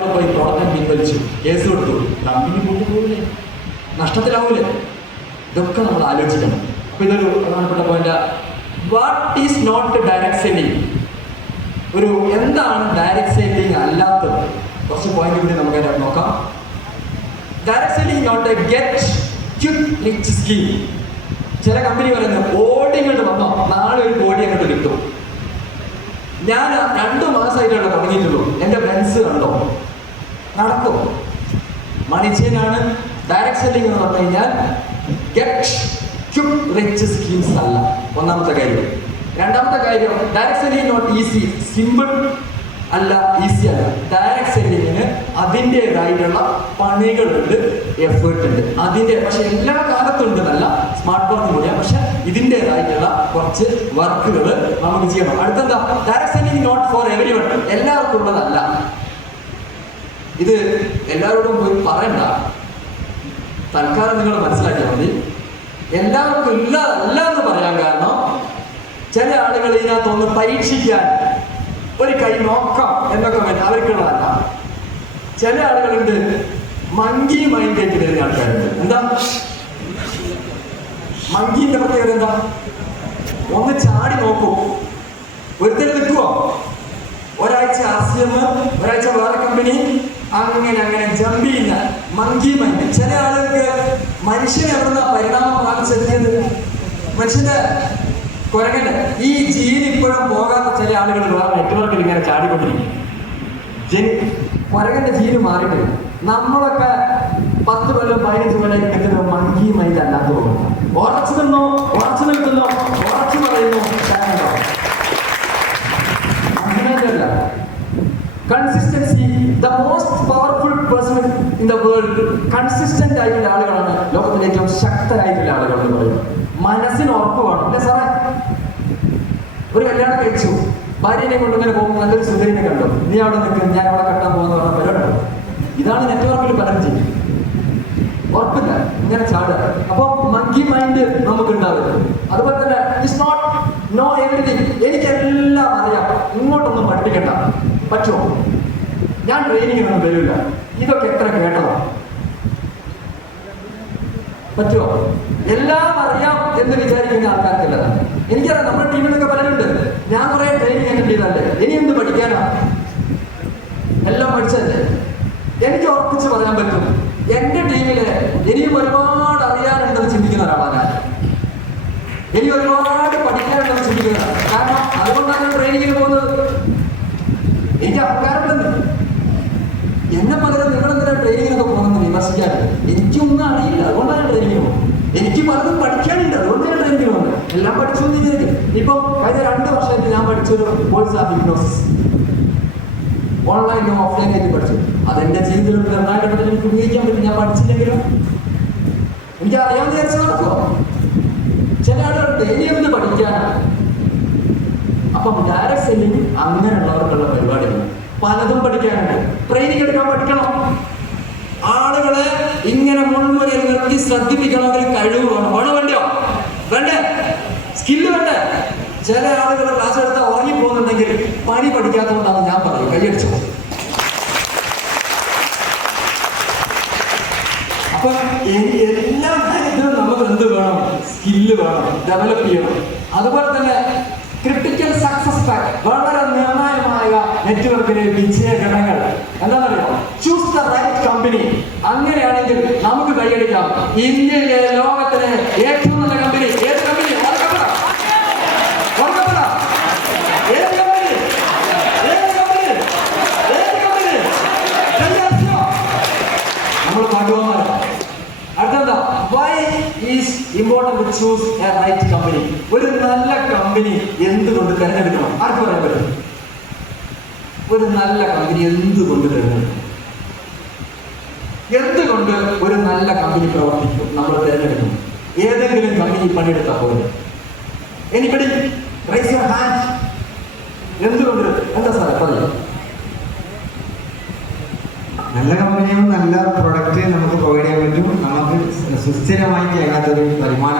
പോയി പ്രോഡക്റ്റ് പിൻവലിച്ചു, കേസ് കൊടുത്തു, കമ്പനി കൂട്ടിപ്പോകില്ലേ, നഷ്ടത്തിലാവൂലേ? ഇതൊക്കെ നമ്മൾ ആലോചിക്കണം. അപ്പൊ ഇതൊരു പ്രധാനപ്പെട്ട point. What is not direct selling? ഒരു എന്താണ് ഡയറക്ട് സെല്ലിംഗ് അല്ലാത്തത്? കുറച്ച് പോയിന്റ് കൂടി നമുക്ക് അതിനകത്ത് നോക്കാം. Direct selling not a get quick rich scheme. ചില കമ്പനി പറയുന്നത് ബോഡി ഇങ്ങോട്ട് വന്നോ, നാളെ ഒരു ബോഡി അങ്ങോട്ട് കിട്ടും. ഞാൻ 2 മാസമായിട്ടാണ് തുടങ്ങിയിട്ടുള്ളൂ, എൻ്റെ ബെൻസ് കണ്ടോ, നടക്കും. മണിച്ചേനാണ്. ഡയറക്ട് സെല്ലിംഗ് എന്ന് പറഞ്ഞു കഴിഞ്ഞാൽ ഗെറ്റ് ക്വിക്ക് റിച്ച് സ്കീംസ് അല്ല, ഒന്നാമത്തെ കാര്യം. രണ്ടാമത്തെ കാര്യം, direct selling not easy. Simple അല്ല, ഈസി അല്ല. ഡയറക്ട് സെല്ലിങ്ങിന് അതിൻ്റെതായിട്ടുള്ള പണികളുണ്ട്, എഫേർട്ട് ഉണ്ട്. പക്ഷെ എല്ലാ കാലത്തും ഉണ്ടെന്നല്ല, സ്മാർട്ട് ഫോൺ കൂടിയ, പക്ഷെ ഇതിൻ്റെതായിട്ടുള്ള കുറച്ച് വർക്കുകൾ നമുക്ക് ചെയ്യണം. അടുത്തെന്താ, direct selling not for every one. എല്ലാവർക്കും ഉള്ളതല്ല. ഇത് എല്ലാവരോടും പോയി പറയണ്ട, തൽക്കാലം നിങ്ങൾ മനസ്സിലാക്കിയാൽ മതി. എല്ലാവർക്കും ഇല്ലതല്ല എന്ന് പറയാൻ കാരണം, ചില ആളുകൾ ഇതിനകത്തൊന്ന് പരീക്ഷിക്കാൻ ഒരു കൈ നോക്കാം എന്നൊക്കെ അവർക്കുള്ളതല്ല. ചില ആളുകളുണ്ട് മങ്കി മൈൻഡേറ്റ് വരുന്ന ആൾക്കാരുണ്ട്. എന്താ മങ്കീന്റെ പ്രത്യേകത? എന്താ? ഒന്ന് ചാടി നോക്കൂ, ഒരുത്തരം നിൽക്കുവോ, ഒരാഴ്ച RCM, ഒരാഴ്ച വേറെ കമ്പനി, അങ്ങനെ ജമ്പ് ചെയ്യുന്ന മങ്കി മൈൻഡ്. ചില ആളുകൾക്ക് മനുഷ്യനെ എവിടുന്ന പരിണാമം പ്രാപിച്ചെത്തിയത്, മനുഷ്യന്റെ കുരങ്ങന്റെ ഈ ജീൻ ഇപ്പോഴും പോകാത്ത ചില ആളുകൾ നെറ്റ്വർക്കിൽ ഇങ്ങനെ ചാടിക്കൊണ്ടിരിക്കും. കുരങ്ങന്റെ ജീന് മാറിയിട്ടില്ല. നമ്മളൊക്കെ 10 കൊല്ലം 15 കൊല്ലം കിട്ടുന്ന മങ്കി മൈൻഡ് അല്ലാത്ത പോകുന്നു. ഉറച്ചു നിന്നോ, ഉറച്ചു നിൽക്കുന്നോ, ഉറച്ചു പറയുന്നു, അങ്ങനെയല്ല. Consistency, the most powerful person in the world. Consistent ആയിട്ടുള്ള ആളുകളാണ് ലോകത്തിലെ ഏറ്റവും ശക്തരായിട്ടുള്ള ആളുകൾ എന്ന് പറയുന്നത്. മനസ്സിന് ഉറപ്പ് വേണം. അല്ലേ സാറേ? ഒരു കല്യാണം കഴിച്ചു, ഭാര്യനെ കൊണ്ട് ഇങ്ങനെ പോകുമ്പോൾ നല്ലൊരു സുന്ദരിനെ കണ്ടു, നീ അവിടെ നിൽക്കും, ഞാൻ അവിടെ കെട്ടാൻ പോകുന്ന പറഞ്ഞ പരിപാടി. ഇതാണ് നെറ്റ്വർക്കിൽ പലരും ചെയ്യും. ഉറപ്പില്ല, ഇങ്ങനെ ചാടുക. അപ്പൊ മങ്കി മൈൻഡ് നമുക്ക് ഉണ്ടാവരുത്. അതുപോലെ തന്നെ ഇറ്റ്സ് നോട്ട് നോ എവരിതിങ്. എനിക്കെല്ലാം അറിയാം, ഇങ്ങോട്ടൊന്നും പഠിപ്പിക്കണ്ട. പറ്റുമോ? ഞാൻ ട്രെയിനിങ്ങിനൊന്നും വരില്ല. ഇതൊക്കെ എത്ര കേട്ടതാണ്? പറ്റുമോ? എല്ലാം അറിയാം എന്ന് വിചാരിക്കുന്ന ആൾക്കാർക്കല്ലതാണ്. എനിക്കറിയാം, നമ്മുടെ ടീമിലൊക്കെ പലരുണ്ട്. ഞാൻ കുറെ ട്രെയിനിങ് അറ്റൻഡ് ചെയ്തല്ലേ, ഇനി എന്ത് പഠിക്കാനാ? എല്ലാം പഠിച്ചല്ലേ. എനിക്ക് ഉറപ്പിച്ച് പറയാൻ പറ്റും, എന്റെ ടീമില് ഇനിയും ഒരുപാട് അറിയാനുണ്ടെന്ന് ചിന്തിക്കുന്ന ഒരാളാണ് ഞാൻ. ഇനി ഒരുപാട് പഠിക്കാനുണ്ടെന്ന് ചിന്തിക്കുന്നതാണ്. കാരണം അതുകൊണ്ടാണ് ഞാൻ ട്രെയിനിങ്ങിന് പോകുന്നത്. എനിക്ക് അഹങ്കാരമുണ്ടെന്ന്. എന്നെ പലരും നിങ്ങളെന്തിനാ ട്രെയിനിങ്ങിനൊക്കെ പോകുന്നത് വിമർശിക്കാറുണ്ട്. എനിക്കൊന്നും അറിയില്ല, അതുകൊണ്ടാണ് ഞാൻ ട്രെയിനിങ്ങിന് പോകുന്നത്. എനിക്ക് പലതും പഠിക്കാനുണ്ട്, അതുകൊണ്ടാണ് ട്രെയിനിങ്ങിന് പോകുന്നത്. എല്ലാം പഠിച്ചു വിചാരിക്കും. ഇപ്പം കഴിഞ്ഞ 2 വർഷമായിട്ട് ഞാൻ പഠിച്ചൊരു കോഴ്സ് ഓഫ് ഹിപ്നോസിസ്, ഓൺലൈനും ഓഫ്ലൈനായിട്ട് പഠിച്ചു. അതെന്റെ ജീവിതത്തിൽ നിർണായകത്തിൽ എനിക്ക് ഉപയോഗിക്കാൻ പറ്റും. ഞാൻ പഠിച്ചില്ലെങ്കിലും എനിക്ക് അറിയാൻ വിചാരിച്ചു നടക്കുമോ? ചില ആളുകളുണ്ട് ഇനി എന്ത് പഠിക്കാനാണ്. അപ്പം ഡയറക്ട് സെല്ലിംഗ് അങ്ങനെയുള്ളവർക്കുള്ള പരിപാടികൾ പലതും പഠിക്കാനുണ്ട്. ട്രെയിനിങ് എടുക്കാൻ പഠിക്കണം. ആളുകളെ ഇങ്ങനെ മുൻമുറിയിൽ നിർത്തി ശ്രദ്ധിപ്പിക്കണമെങ്കിൽ കഴിവ് വേണം. വേണ്ടോ? വേണ്ടേ? സ്കില്ല് വേണ്ടേ? ചില ആളുകൾ ക്ലാസ് എടുത്താൽ ഉറങ്ങിപ്പോകുന്നുണ്ടെങ്കിൽ പണി പഠിക്കാത്തതുകൊണ്ടാണ് ഞാൻ പറയും, കൈയടിച്ചു. അപ്പൊ എല്ലാ കാര്യത്തിലും നമുക്ക് എന്ത് വേണം? സ്കില്ല് വേണം, ഡെവലപ്പ് ചെയ്യണം. അതുപോലെ തന്നെ ക്രിട്ടിക്കൽ സക്സസ് ഫാക്ടർ, വളരെ നിർണായകമായ നെറ്റ്വർക്കിലെ വിജയ ഘടകങ്ങൾ എന്താണെന്നറിയോ? Choose the right company. അങ്ങനെയാണെങ്കിൽ നമുക്ക് കൈയടിക്കാം. ഇന്ത്യയിലെ ലോകത്തിലെ ഏറ്റവും നല്ല കമ്പനി ഏത് കമ്പനി? നമ്മൾ ഭാഗ്യവാന്മാരാണ്. അടുത്തെന്താ? Why is important to choose a right company? ഒരു നല്ല കമ്പനി എന്തുകൊണ്ട് തിരഞ്ഞെടുക്കണം? ആർക്ക് പറയാൻ പറ്റും? ഒരു നല്ല കമ്പനി എന്തുകൊണ്ട് തിരഞ്ഞെടുക്കണം? എന്തുകൊണ്ട് ഒരു നല്ല കമ്പനി പ്രവർത്തിക്കും? നമ്മൾ തിരഞ്ഞെടുക്കും. ഏതെങ്കിലും കമ്പനി പണിയെടുത്താൽ പോലെ എനിക്കടി റൈസ് യുവർ ഹാൻഡ്. എന്തുകൊണ്ട്? എന്താ സാറേ പറയും? നല്ല കമ്പനിയും നല്ല പ്രൊഡക്റ്റ് നമുക്ക് പ്രൊവൈഡ് ചെയ്യാൻ പറ്റും. നമുക്ക് സുസ്ഥിരമായി അതിനകത്തൊരു വരുമാനം